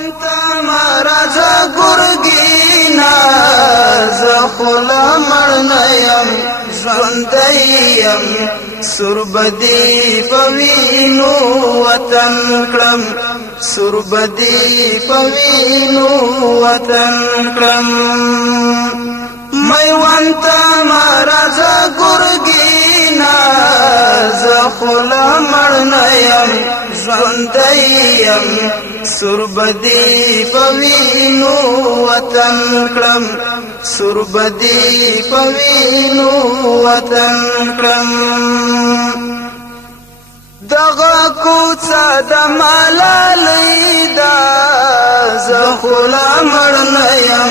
میوند مرزا ګرګینا زخلا مړنیم ژوندیم سربدی پوینو وطن کړم سربدی پوینو وطن کړم میوند مرزا ګرګینا زخلا مړنیم ژوندیم سربدی پوینو وطن کړم سربدی پوینو وطن کړم دغه کوڅه د ملالۍ دا زخلا مړنیم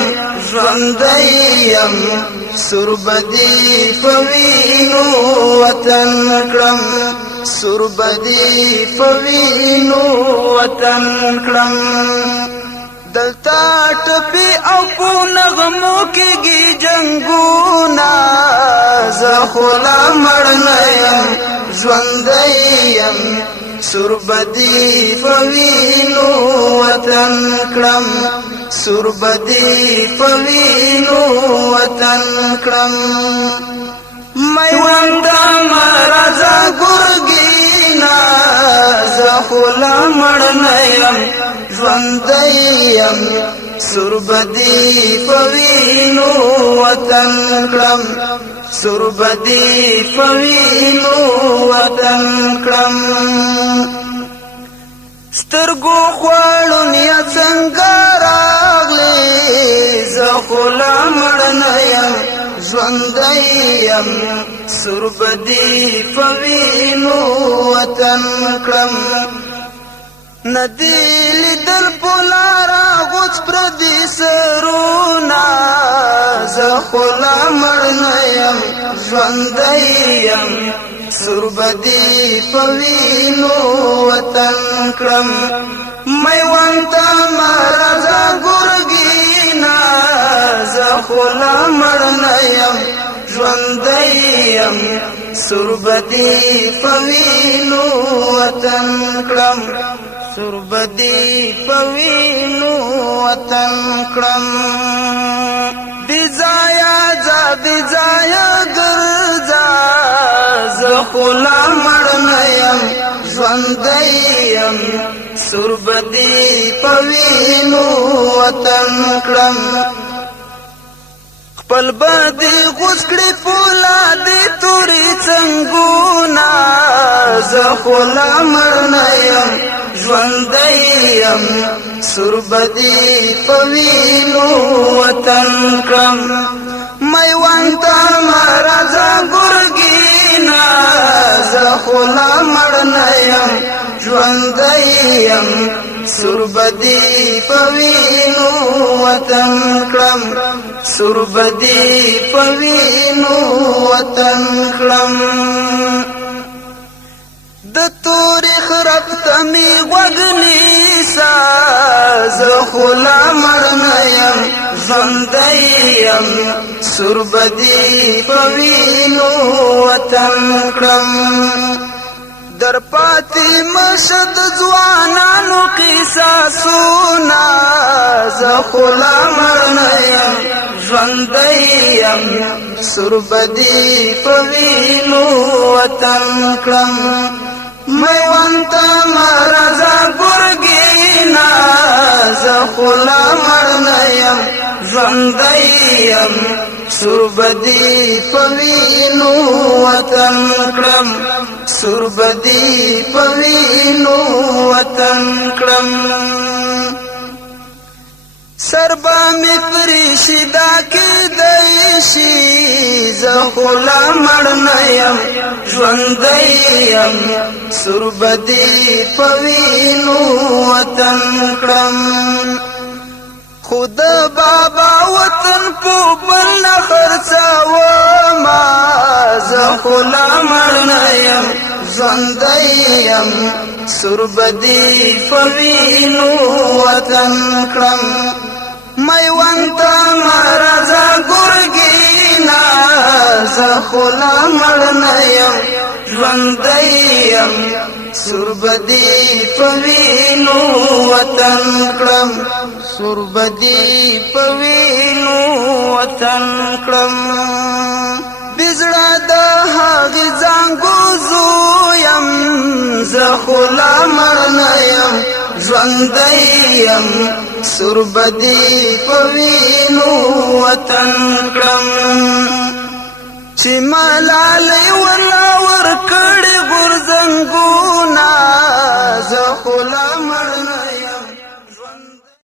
ژوندیم سربدی پوینو وطن کړم سربدی پوینو وطن کړم دلتا ټپی او په نغمو کېږي جنګونه زخلا مړنیم ژوندیم سربدی پوینو وطن کړم سربدی پوینو وطن کړم میوند مرزا ګرګینا زخلا مړنیم ژوندیم سربدی پوینو وطن کړم سربدی پوینو وطن کړم سترګو خوړونیا څنګه راغلی زخلا مړنیم ژوندیم سربدی پوینو وطن کړم ندی لیدل پولارا غوڅ پردي سرونا زخلا مړنیم ژوندیم سربدی پوینو وطن کړم میوند مرزا ګرګینا زخلا مړنیم ژوندیم سربدی پوینو وطن کړم سربدی پوینو وطن کړم بزایا ګرځا زخلا مړنیم ژوندیم سربدی پوینو وطن کړم خپل بدی غوسکړي پولادي توري څنګهونه زخلا مړنیم ژوندیم سربدی پوینو وطن کړم میوند مرزا ګرګینا زخلا مړنیم ژوندیم سربدی پوینو وطن کړم سربدی پوینو وطن کړم د تاریخ رفتمی وګنیسا زخلا مړنیم ژوندیم سربدی پوینو وطن کړم در پاتې مشد ځوانانو قصاصونه زخلا مړنیم ژوندیم سربدی پوینو وطن کړم میوند مرزا ګرګینا زخلا مړنیم ژوندیم سربدی پوینو وطن کړم سربدی پوینو وطن کړم سربا می پریشدا کې دیشي زخلا مړنیم ژوندیم سربدی پوینو وطن کړم خود بابا وطن په بل خرڅاوما زخلا مړنیم ژوندیم سربدی پوینو وطن کړم میوند مرزا ګرګینا زخلا مړنیم ژوندیم سربدی پوینو وطن کړم سربدی پوینو وطن کړم بزړه د هغې زانګو زویم زه خو لا مړ نه یم ژوندی یم سربدی پوینو وطن کړم چې ملالۍ ورله